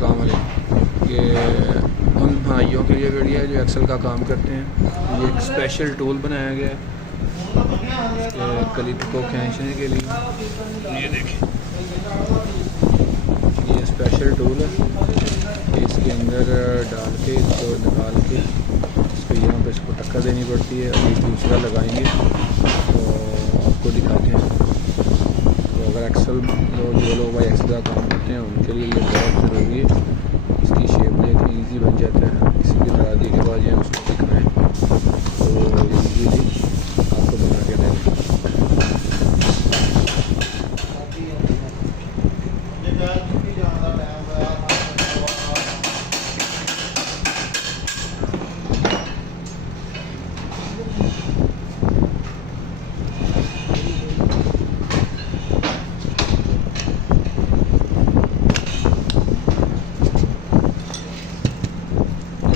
अस्सलाम वालेकुम। ये उन भाइयों के लिए वीडियो है जो एक्सेल का काम करते हैं। ये एक स्पेशल टूल बनाया गया है इसके क्लिप को खींचने के लिए। ये देखें, ये स्पेशल टूल है। इसके अंदर डाल के इसको निकाल के इसको यहाँ पे इसको टक्कर देनी पड़ती है। अभी दूसरा लगाएंगे तो आपको दिखाते हैं। तो अगर एक्सेल जो लोग भाई एक्सेल का काम करते हैं उनके लिए ये बहुत ज़रूरी है। इसकी शेप देखना ईजी बन जाता है। किसी भी दादी के बाद या उसको दिखाएँ तो ईजीली आपको बना के देंगे।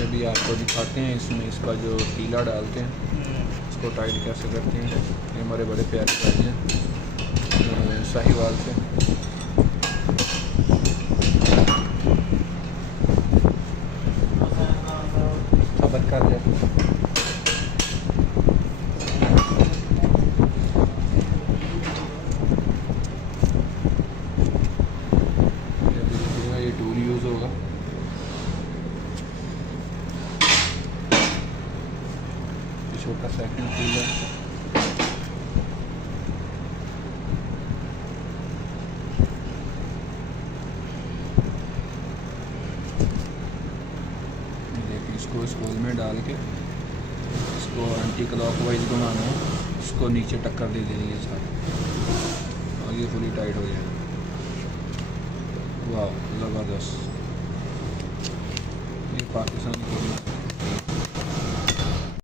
अभी आपको दिखाते हैं इसमें इसका जो पीला डालते हैं इसको टाइट कैसे करते हैं। ये हमारे बड़े प्यारे भाई हैं साहिवाल से। खबर कर जाए ये टूल यूज़ होगा। छोटा सेकंड टूल है। देखिए इसको इस होल में डाल के इसको एंटी क्लॉकवाइज घुमाना है। इसको नीचे टक्कर दे देनी है साथ और ये फुली टाइट हो जाएगा। वाह ज़बरदस्त। ये पाकिस्तानी